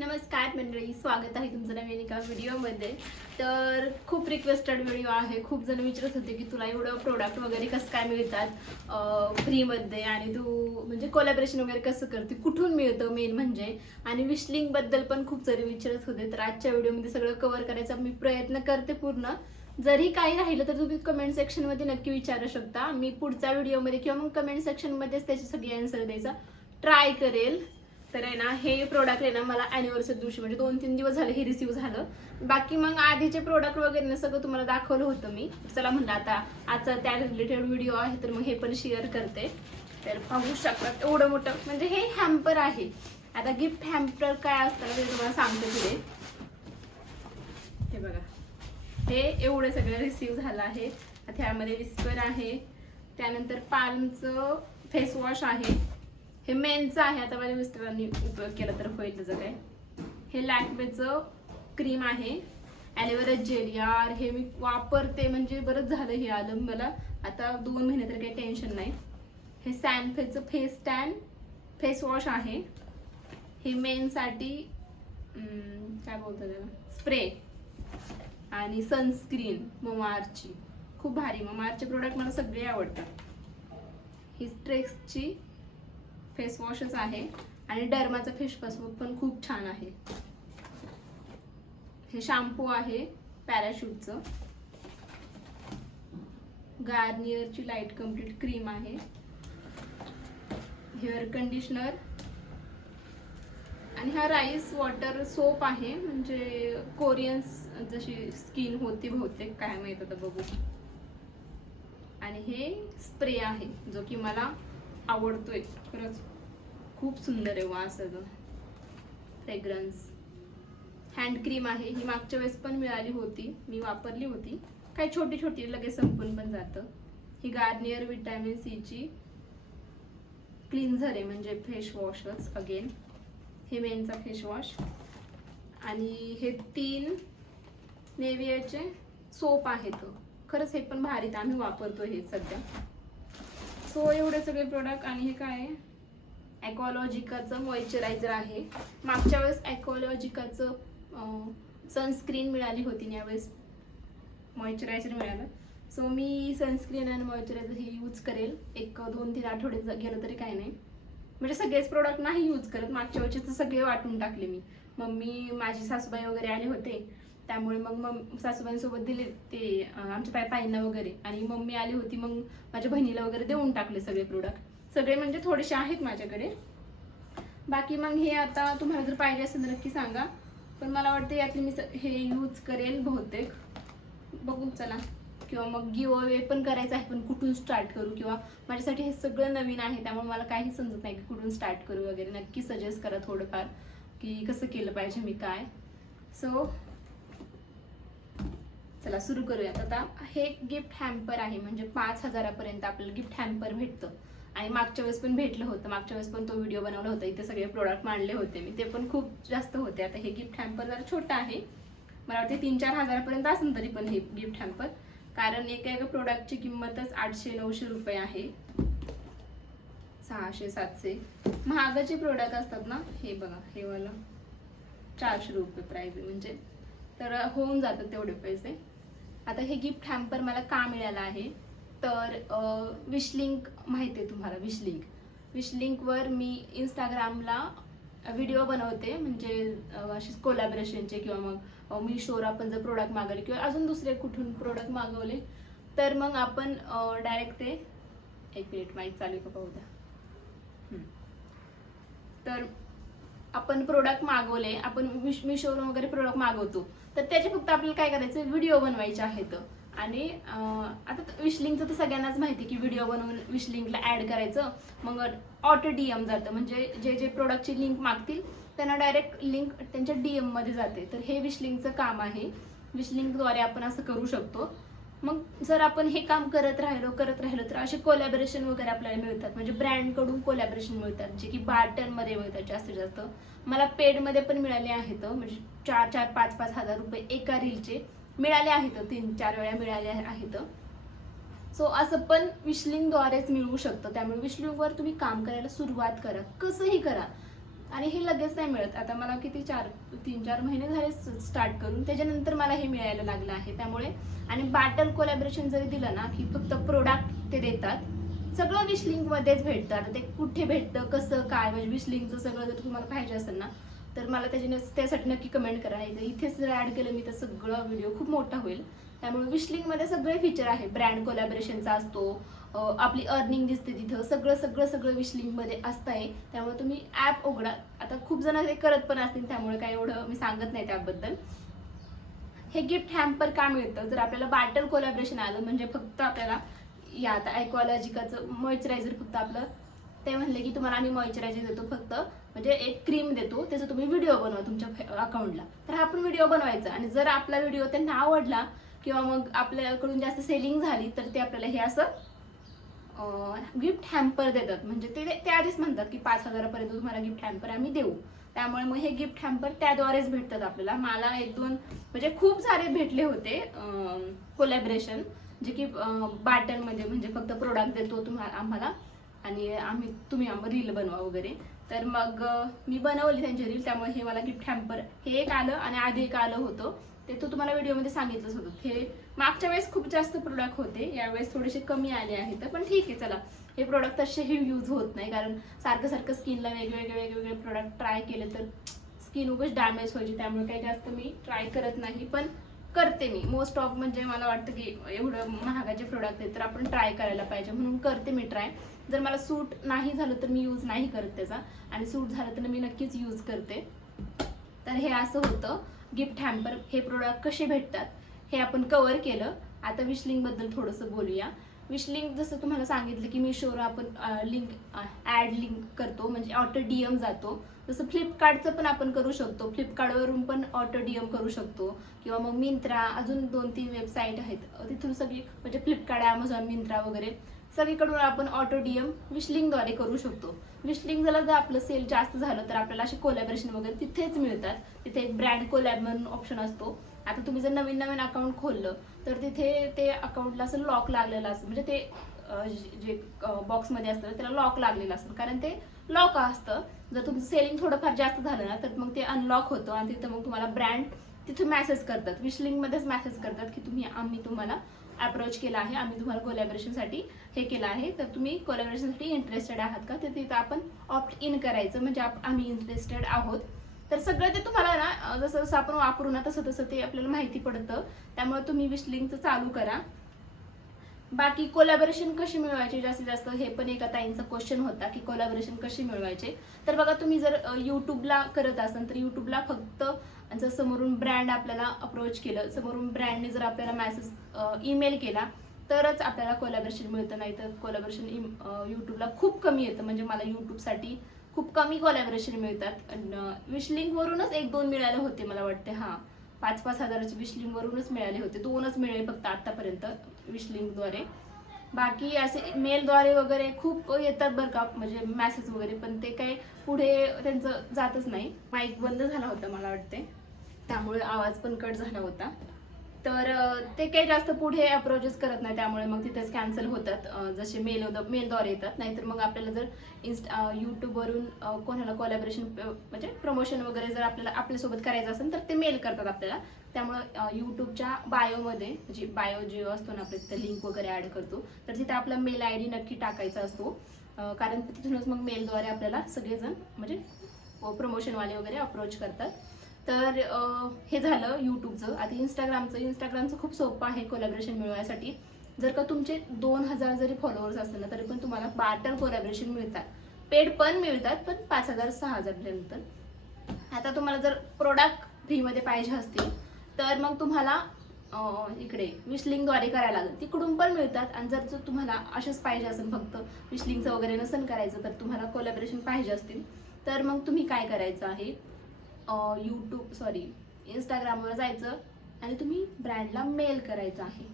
नमस्कार मंडळी, स्वागत आहे तुमचं नवीन एका व्हिडिओमध्ये. तर खूप रिक्वेस्टेड व्हिडिओ आहे. खूप जण विचारत होते की तुला एवढं प्रोडक्ट वगैरे कसं काय मिळतात फ्रीमध्ये, आणि तू म्हणजे कोलॅबरेशन वगैरे कसं करते, कुठून मिळतं मेन म्हणजे, आणि विशलिंगबद्दल पण खूप जण विचारत होते. तर आजच्या व्हिडिओमध्ये सगळं कव्हर करायचा मी प्रयत्न करते पूर्ण. जरी काही राहिलं तर तुम्ही कमेंट सेक्शनमध्ये नक्की विचारू शकता. मी पुढच्या व्हिडिओमध्ये किंवा मग कमेंट सेक्शनमध्येच त्याची सगळी आन्सर द्यायचा ट्राय करेल. तर आहे ना, हे प्रोडक्ट आहे ना मला अॅनिव्हर्सरी दिवशी म्हणजे 2-3 दिवस झाले हे रिसीव झालं. बाकी मग आधीचे प्रोडक्ट वगैरे ना सगळं तुम्हाला दाखवलं होतं मी. चला म्हणलं आता आजचा त्या रिलेटेड व्हिडिओ आहे तर मग हे पण शेअर करते. तर पाहू शकता एवढं मोठं म्हणजे हे हॅम्पर आहे. आता गिफ्ट हॅम्पर काय असतं ते तुम्हाला सांगते पुढे. हे बघा, हे एवढं सगळं रिसीव झालं आहे. आता ह्यामध्ये विस्पर आहे, त्यानंतर पाल्मचं फेस वॉश आहे, हे मेनचं आहे. आता माझ्या मिस्टरांनी उपयोग केला तर होईल त्याचं काय. हे लॅक्मेचं क्रीम आहे, ॲलोवेरा जेल. यार हे मी वापरते म्हणजे बरंच झालं हे आलं मला, आता 2 महिने तर काही टेन्शन नाही. हे सॅनफेचं फेस टॅन फेस वॉश आहे. हे मेनसाठी काय बोलतात त्याला, स्प्रे आणि सनस्क्रीन ममाअर्थची. खूप भारी, ममाअर्थचे प्रोडक्ट मला सगळे आवडतात. ही स्ट्रेक्सची फेस वॉशच आहे आणि डर्माचा फेस वॉश पण खूप छान आहे. हे शॅम्पू आहे पॅराशूटचं. गार्नियरची लाईट कंप्लीट क्रीम आहे. हेअर कंडिशनर आणि हा राईस वॉटर सोप आहे, म्हणजे कोरियन जशी स्किन होती बहुतेक, काय माहित आता बघू. आणि हे स्प्रे आहे जो की मला आवडतोय खरंच, खूप सुंदर आहे वासाचं फ्रेग्रन्स. हँड क्रीम आहे, ही मागच्या वेळेस पण मिळाली होती, मी वापरली होती. काही छोटी छोटी लगेच संपून पण जातं. ही गार्नियर विटॅमिन सीची क्लिन्झर आहे, म्हणजे फेस वॉशच अगेन. हे मेनचा फेस वॉश आणि हे 3 नेव्हियाचे सोप आहेत. खरंच हे पण भारीत, आम्ही वापरतो हे सध्या. सो एवढे सगळे प्रोडक्ट. आणि हे काय आहे, ॲक्वालॉजिकाचं मॉइश्चरायझर आहे. मागच्या वेळेस ॲक्वालॉजिकाचं सनस्क्रीन मिळाली होती, यावेळेस मॉइश्चरायझर मिळालं. सो मी सनस्क्रीन आणि मॉइश्चरायझर हे यूज करेल. 1-2-3 आठवडे गेलं तरी काही नाही, म्हणजे सगळेच प्रोडक्ट नाही यूज करत. मागच्या वेळेचे तर सगळे वाटून टाकले मी. मम्मी, माझी सासूबाई वगैरे आले होते त्यामुळे मग सासूबाईंसोबत दिले ते आमच्या ताईंना वगैरे, आणि मम्मी आली होती मग माझ्या बहिणीला वगैरे देऊन टाकले सगळे प्रोडक्ट. सगळे म्हणजे थोडेसे आहेत माझ्याकडे. बाकी मग हे आता तुम्हाला जर पाहिजे असेल तर नक्की सांगा, पण मला वाटतं यातले मी हे यूज करेल बहुतेक. बघू चला, किंवा मग गिव अवे पण करायचं आहे, पण कुठून स्टार्ट करू, किंवा माझ्यासाठी हे सगळं नवीन आहे त्यामुळे मला काही समजत नाही की कुठून स्टार्ट करू वगैरे. नक्की सजेस्ट करा थोडंफार की कसं केलं पाहिजे मी काय. सो चला सुरू करूयात. आता हे गिफ्ट हॅम्पर आहे, म्हणजे 5,000पर्यंत आपल्याला गिफ्ट हॅम्पर भेटतं. आणि मागच्या वेळेस पण भेटलं होतं, मागच्या वेळेस पण तो व्हिडिओ बनवला होता, इथे सगळे प्रोडक्ट मांडले होते मी, ते पण खूप जास्त होते. आता हे गिफ्ट हॅम्पर जरा छोटा आहे, मला वाटते 3-4 हजारापर्यंत असेल तरी पण हे गिफ्ट हॅम्पर, कारण एका प्रोडक्टची किंमतच 800-900 रुपये आहे. 600-700 महागाचे प्रोडक्ट असतात ना. हे बघा, हे वाला 400 रुपये प्राइस आहे, म्हणजे तर होऊन जातात तेवढे पैसे. आता हे गिफ्ट हॅम्पर मला का मिळालं आहे तर विशलिंक माहिती आहे तुम्हाला. विशलिंकवर मी इंस्टाग्रामला व्हिडिओ बनवते, म्हणजे असे कोलॅबरेशनचे, किंवा मग मीशोवर आपण जर प्रोडक्ट मागवले किंवा अजून दुसरे कुठून प्रोडक्ट मागवले तर मग आपण डायरेक्ट ते, 1 मिनिट माईक चालू का पाहू द्या. तर आपण प्रोडक्ट मागवले, आपण मीशोवर वगैरे प्रोडक्ट मागवतो, तर त्याचे फक्त आपल्याला काय करायचं, व्हिडिओ बनवायचे आहेत. आणि आता विशलिंकचं तर सगळ्यांनाच माहिती की व्हिडिओ बनवून विशलिंकला ॲड करायचं, मग ऑटो DM जातं, म्हणजे जे जे प्रोडक्टची लिंक मागतील त्यांना डायरेक्ट लिंक त्यांच्या DM मध्ये जाते. तर हे विशलिंकचं काम आहे. विशलिंकद्वारे आपण असं करू शकतो. मग जर आपण हे काम करत राहिलो तर असे कोलॅबरेशन वगैरे आपल्याला मिळतात, म्हणजे ब्रँडकडून कोलॅबरेशन मिळतात, जे की बार्टरमध्ये मिळतात जास्तीत जास्त. मला पेडमध्ये पण मिळाले आहेत, म्हणजे 4-4, 5-5 हजार रुपये एका रीलचे मिळाले आहेत, 3-4 वेळा मिळाले आहेत. सो असं पण विशलिंगद्वारेच मिळू शकतं. त्यामुळे विशलिंगवर तुम्ही काम करायला सुरुवात करा, कसंही करा. आणि हे लगेच नाही मिळत. आता मला किती 3-4 महिने झाले स्टार्ट करून, त्याच्यानंतर मला हे मिळायला लागलं आहे. त्यामुळे आणि बाटल कोलॅबरेशन जरी दिलं ना की फक्त प्रोडक्ट ते देतात, सगळं विश लिंकमध्येच भेटतं. आता ते कुठे भेटतं, कसं काय, म्हणजे विश लिंकचं सगळं जर तुम्हाला पाहिजे असेल ना तर मला त्यासाठी नक्की कमेंट करा. नाही तर इथेच जर ॲड केलं मी तर सगळं व्हिडिओ खूप मोठा होईल. त्यामुळे विश लिंकमध्ये सगळे फीचर आहे. ब्रँड कोलॅबरेशनचा असतो, आपली अर्निंग दिसते तिथं, सगळं विश लिंकमध्ये असतं आहे. त्यामुळे तुम्ही ॲप उघडा. आता खूप जण ते करत पण असतील, त्यामुळे काय एवढं मी सांगत नाही त्याबद्दल. हे गिफ्ट हॅम्पर का मिळतं, जर आपल्याला बाटल कोलॅबरेशन आलं म्हणजे फक्त आपल्याला या आता ॲक्वालॉजिकाचं मॉइश्चरायझर फक्त आपलं ते म्हणले की तुम्हाला आम्ही मॉइश्चरायझर देतो, फक्त म्हणजे एक क्रीम देतो, त्याचा तुम्ही व्हिडिओ बनवा तुमच्या अकाउंटला. तर हा आपण व्हिडिओ बनवायचा आणि जर आपला व्हिडिओ त्यांना आवडला किंवा मग आपल्याकडून जास्त सेलिंग झाली तर ते आपल्याला हे असं गिफ्ट हॅम्पर देतात. म्हणजे ते आधीच म्हणतात की 5,000 तुम्हाला गिफ्ट हॅम्पर आम्ही देऊ. त्यामुळे मग हे गिफ्ट हॅम्पर त्याद्वारेच भेटतात आपल्याला. मला 1-2 म्हणजे खूप सारे भेटले होते कोलॅबरेशन, जे की बाटलमध्ये म्हणजे फक्त प्रोडक्ट देतो आम्हाला आणि तुम्ही रील बनवा वगैरे. तर मग मी बनवली त्यांची रील, त्यामुळे हे मला गिफ्ट हॅम्पर हे एक आलं आणि आधी एक आलं होतं, ते तुम्हाला व्हिडिओमध्ये सांगितलंच होतं. हे मागच्या वेळेस खूप जास्त प्रोडक्ट होते, यावेळेस थोडेसे कमी आले आहेत. पण ठीक आहे, चला हे प्रोडक्ट तसेही यूज होत नाही, कारण सारखं स्किनला वेगवेगळे प्रोडक्ट ट्राय केले तर स्किन उगाच डॅमेज व्हायची. त्यामुळे काही जास्त मी ट्राय करत नाही, पण करते मी मोस्ट ऑफ. म्हणजे मला वाटतं की एवढं महागाचे प्रोडक्ट आहेत तर आपण ट्राय करायला पाहिजे, म्हणून करते मी ट्राय. जर मला सूट नाही झालं तर मी यूज नाही करत त्याचा, आणि सूट झालं तर मी नक्कीच यूज करते. तर हे असं होतं गिफ्ट हॅम्पर. हे प्रोडक्ट कसे भेटतात हे आपण कव्हर केलं. आता विश लिंकबद्दल थोडंसं बोलूया. विश लिंक जसं तुम्हाला सांगितलं की मिशोवर आपण लिंक ॲड लिंक करतो, म्हणजे ऑटो DM जातो. जसं फ्लिपकार्टचं पण आपण करू शकतो, फ्लिपकार्टवरून पण ऑटो DM करू शकतो, किंवा मग मिंत्रा, अजून 2-3 वेबसाईट आहेत तिथून सगळी, म्हणजे फ्लिपकार्ट, ॲमेझॉन, मिंत्रा वगैरे सगळीकडून आपण ऑटो DM विश लिंकद्वारे करू शकतो. विश लिंक जर आपलं सेल जास्त झालं तर आपल्याला असे कोलॅबरेशन वगैरे तिथेच मिळतात. तिथे एक ब्रँड कोलॅब म्हणून ऑप्शन असतो. आता तुम्ही जर नवीन अकाउंट खोललं तर तिथे ते अकाउंटला असं लॉक लागलेलं असतं, म्हणजे ते जे बॉक्समध्ये असतं त्याला लॉक लागलेलं असतं, कारण ते लॉक असतं. जर तुमचं सेलिंग थोडंफार जास्त झालं ना तर मग ते अनलॉक होतं आणि तिथं मग तुम्हाला ब्रँड तिथून मेसेज करतात, विश लिंकमध्येच मेसेज करतात की आम्ही तुम्हाला अप्रोच केला आहे, आम्ही तुम्हाला कोलॅबरेशनसाठी हे केलं आहे, तर तुम्ही कोलॅबरेशनसाठी इंटरेस्टेड आहात का, तर तिथं आपण ऑप्ट इन करायचं, म्हणजे आम्ही इंटरेस्टेड आहोत. तर सगळं ते तुम्हाला ना जसं जसं आपण वापरू ना तसं ते आपल्याला माहिती पडतं. त्यामुळे तुम्ही विश लिंकचं चालू करा. बाकी कोलॅबरेशन कशी मिळवायची जास्तीत जास्त, हे पण एका ताईंचा क्वेश्चन होता की कोलॅबरेशन कशी मिळवायचे. तर बघा, तुम्ही जर यूट्यूबला करत असाल तर यूट्यूबला फक्त जर समोरून ब्रँड आपल्याला अप्रोच केलं, समोरून ब्रँडने जर आपल्याला मेसेज ईमेल केला तरच आपल्याला कोलॅबरेशन मिळतं. नाही तर कोलॅबरेशन यूट्यूबला खूप कमी येतं. म्हणजे मला यूट्यूबसाठी खूप कमी कोलॅबरेशन मिळतात. विश लिंकवरूनच 1-2 मिळाले होते मला वाटते. 5-5 हजाराचे विश लिंकवरूनच मिळाले होते. 2च मिळाले फक्त आतापर्यंत विश लिंकद्वारे. बाकी असे मेलद्वारे वगैरे खूप येतात बरं का, म्हणजे मेसेज वगैरे, पण ते काही पुढे त्यांचं जातच नाही. माईक बंद झाला होता मला वाटते, त्यामुळे आवाज पण कट झाला होता. तर ते काही जास्त पुढे अप्रोचेस करत नाही, त्यामुळे मग तिथेच कॅन्सल होतात, जसे मेलद्वारे येतात. नाहीतर मग आपल्याला जर यूट्यूबवरून कोणाला कोलॅबरेशन म्हणजे प्रमोशन वगैरे जर आपल्यासोबत करायचं असेल तर ते मेल करतात आपल्याला. त्यामुळं यूट्यूबच्या बायोमध्ये, म्हणजे बायो जो असतो ना आपल्या तिथं लिंक वगैरे ॲड करतो, तर तिथे आपला मेल ID नक्की टाकायचा असतो, कारण तिथूनच मग मेलद्वारे आपल्याला सगळेजण म्हणजे प्रमोशनवाले वगैरे अप्रोच करतात. तर हे झालं यूट्यूबचं. आता इंस्टाग्रामचं खूप सोपं आहे कोलॅबरेशन मिळवण्यासाठी. जर का तुमचे 2000 जरी फॉलोअर्स असतील ना तरी पण तुम्हाला बाटल कोलॅबरेशन मिळतात. पेड पण मिळतात, पण 5000-6000 पर्यंत. आता तुम्हाला जर प्रोडक्ट फ्रीमध्ये पाहिजे असतील तर मग तुम्हाला इकडे विश लिंकद्वारे करायला लागेल, तिकडून पण मिळतात. आणि जर तुम्हाला असेच पाहिजे असेल, फक्त विश लिंकचं वगैरे नसेल करायचं, तर तुम्हाला कोलॅबरेशन पाहिजे असतील तर मग तुम्ही काय करायचं आहे, इंस्टाग्रामवर जायचं आणि तुम्ही ब्रँडला मेल करायचं आहे.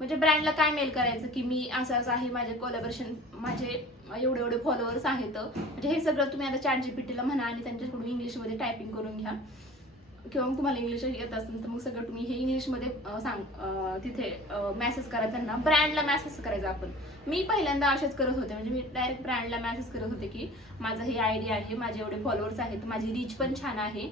म्हणजे ब्रँडला काय मेल करायचं की मी असं आहे, माझे कोलॅबरेशन, माझे एवढे फॉलोअर्स आहेत. म्हणजे हे सगळं तुम्ही आता ChatGPTला म्हणा आणि त्यांच्याकडून इंग्लिशमध्ये टायपिंग करून घ्या. किंवा मग तुम्हाला इंग्लिश येत असेल तर मग सगळं तुम्ही हे इंग्लिशमध्ये तिथे मेसेज करा त्यांना. ब्रँडला मेसेज करायचा आपण. मी पहिल्यांदा असेच करत होते, म्हणजे मी डायरेक्ट ब्रँडला मेसेज करत होते की माझं हे आयडी आहे, माझे एवढे फॉलोअर्स आहेत, माझी रीच पण छान आहे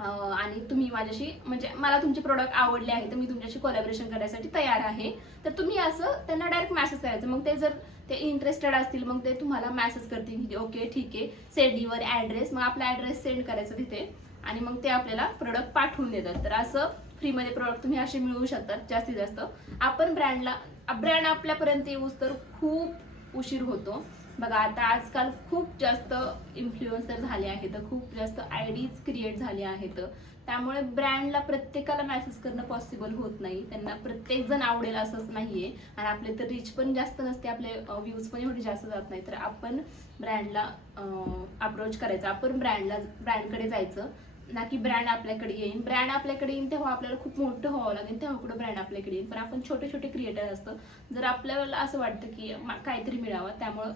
आणि तुम्ही माझ्याशी म्हणजे मला तुमचे प्रोडक्ट आवडले आहे तर मी तुमच्याशी कोलॅबोरेशन करण्यासाठी तयार आहे. तर तुम्ही असं त्यांना डायरेक्ट मेसेज करायचं. मग ते जर ते इंटरेस्टेड असतील मग ते तुम्हाला मेसेज करतील की ओके ठीक आहे, सेंड युअर ॲड्रेस. मग आपला ॲड्रेस सेंड करायचं तिथे आणि मग ते आपल्याला प्रोडक्ट पाठवून देतात. तर असं फ्रीमध्ये प्रोडक्ट तुम्ही असे मिळवू शकतात जास्तीत जास्त. आपण ब्रँड आपल्यापर्यंत येऊच तर खूप उशीर होतो. बघा आता आजकाल खूप जास्त इन्फ्लुएन्सर झाले आहेत, खूप जास्त आयडीज क्रिएट झाले आहेत. त्यामुळे ब्रँडला प्रत्येकाला मेसेज करणं पॉसिबल होत नाही. त्यांना प्रत्येक जण आवडेल असंच नाहीये आणि आपले तर रीच पण जास्त नसते, आपले व्ह्यूज पण एवढे जास्त जात नाही. तर आपण ब्रँडला अप्रोच करायचं, आपण ब्रँडकडे जायचं, ना की ब्रँड आपल्याकडे येईल. ब्रँड आपल्याकडे येईल तेव्हा आपल्याला खूप मोठं व्हावं लागेल, तेव्हा कुठं ब्रँड आपल्याकडे येईल. पण आपण छोटे छोटे क्रिएटर असतं. जर आपल्याला असं वाटतं की काहीतरी मिळावं, त्यामुळं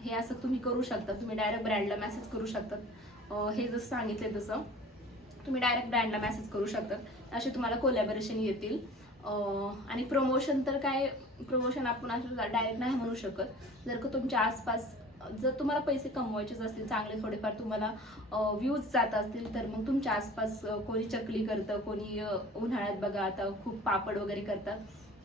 हे असं तुम्ही करू शकता. तुम्ही डायरेक्ट ब्रँडला मेसेज करू शकतात. हे जसं सांगितलं तसं तुम्ही डायरेक्ट ब्रँडला मेसेज करू शकतात. असे तुम्हाला कोलॅबोरेशन येतील. आणि प्रमोशन तर काय, प्रमोशन आपण असं डायरेक्ट नाही म्हणू शकत. जर का तुमच्या आसपास जर तुम्हाला पैसे कमवायचेच असतील चांगले थोडेफार, तुम्हाला व्ह्यूज जात असतील, तर मग तुमच्या आसपास कोणी चकली करतं, कोणी उन्हाळ्यात बघा आता खूप पापड वगैरे करतात,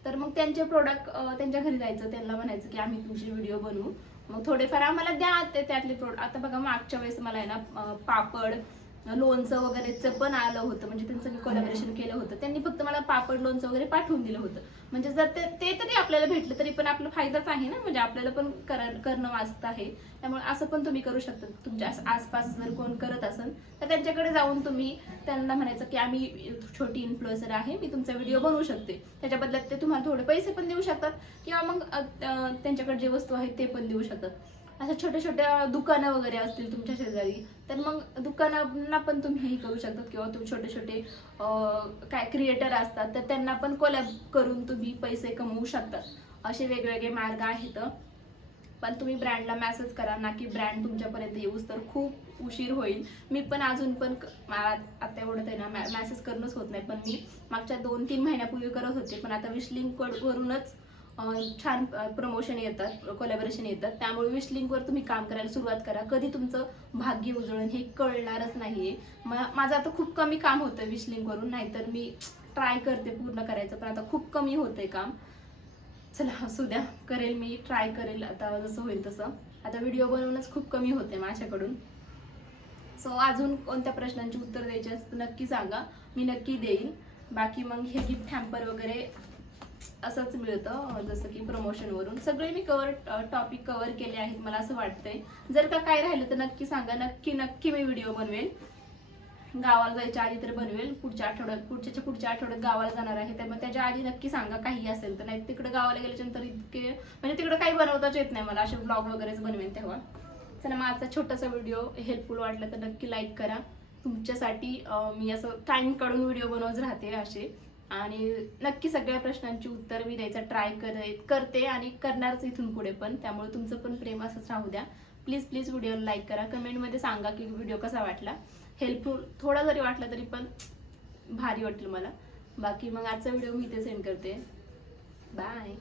तर मग त्यांचे प्रोडक्ट त्यांच्या घरी जायचं, त्यांना म्हणायचं की आम्ही तुमचे व्हिडिओ बनवू, मग थोडेफार आम्हाला द्या त्यातले प्रोडक्ट. आता बघा मागच्या वेळेस मला आहे ना पापड लोणचं वगैरेचं पण आलं होतं, म्हणजे त्यांचं मी कोलॅबोरेशन केलं होतं. त्यांनी फक्त मला पापड लोणचं वगैरे पाठवून दिलं होतं. म्हणजे जर ते तरी आपल्याला भेटलं तरी पण आपला फायदाच आहे ना, म्हणजे आपल्याला पण करणं वाचत आहे. त्यामुळे असं पण तुम्ही करू शकता. तुमच्या आसपास जर कोण करत असेल तर त्यांच्याकडे जाऊन तुम्ही त्यांना म्हणायचं की आम्ही छोटी इन्फ्लुएन्सर आहे, मी तुमचा व्हिडिओ बनवू शकते. त्याच्या बदल्यात ते तुम्हाला थोडे पैसे पण देऊ शकतात किंवा मग त्यांच्याकडे जे वस्तू आहेत ते पण देऊ शकतात. असं छोट्या छोट्या दुकानं वगैरे असतील तुमच्या शेजारी, तर मग दुकानांना पण तुम्ही हे करू शकतात. किंवा तुम्ही छोटे छोटे काय क्रिएटर असतात तर त्यांना पण कोलॅब करून तुम्ही पैसे कमवू शकतात. असे वेगवेगळे मार्ग आहेत. पण तुम्ही ब्रँडला मेसेज करा, ना की ब्रँड तुमच्यापर्यंत येऊच तर खूप उशीर होईल. मी पण अजून पण मला आता एवढं ते ना मेसेज करणंच होत नाही, पण मी मागच्या 2-3 महिन्यापूर्वी करत होते. पण आता विश लिंक वरूनच छान प्रमोशन येतात, कोलॅबोरेशन येतात. त्यामुळे विश लिंकवर तुम्ही काम करायला सुरुवात करा. कधी तुमचं भाग्य उजळून हे कळणारच नाहीये. माझं आता खूप कमी काम होतं विश लिंकवरून, नाहीतर मी ट्राय करते पूर्ण करायचं, पण आता खूप कमी होतंय काम. चला असू द्या, करेल मी, ट्राय करेल आता जसं होईल तसं. आता व्हिडिओ बनवणंच खूप कमी होते माझ्याकडून. सो अजून कोणत्या प्रश्नांची उत्तर द्यायची असतं नक्की सांगा, मी नक्की देईन. बाकी मग हे गिफ्ट हॅम्पर वगैरे असंच मिळतं, जसं की प्रमोशनवरून. सगळे मी टॉपिक कव्हर केले आहेत मला असं वाटतंय. जर का काय राहिलं तर नक्की सांगा, नक्की मी व्हिडिओ बनवेल. गावाला जायच्या आधी तर बनवेल, पुढच्या आठवड्यात गावाला जाणार आहे, त्यामुळे त्याच्या आधी नक्की सांगा काही असेल तर. नाही तिकडे गावाला गेल्याच्यानंतर इतके म्हणजे तिकडे काही बनवताच येत नाही मला, असे ब्लॉग वगैरेच बनवेन तेव्हा. चला मग आजचा छोटासा व्हिडिओ हेल्पफुल वाटला तर नक्की लाईक करा. तुमच्यासाठी मी असं टाइम काढून व्हिडिओ बनवत राहते असे, आणि नक्की सगळ्या प्रश्नांची उत्तर मी द्यायचा ट्राय करते आणि करणारच इथून पुढे पण. त्यामुळे तुमचं पण प्रेम असंच राहू द्या. प्लीज व्हिडिओला लाईक करा. कमेंटमध्ये सांगा की व्हिडिओ कसा वाटला. हेल्पफुल थोडा जरी वाटला तरी पण भारी वाटेल मला. बाकी मग आजचा व्हिडिओ मी इथे सेंड करते. बाय.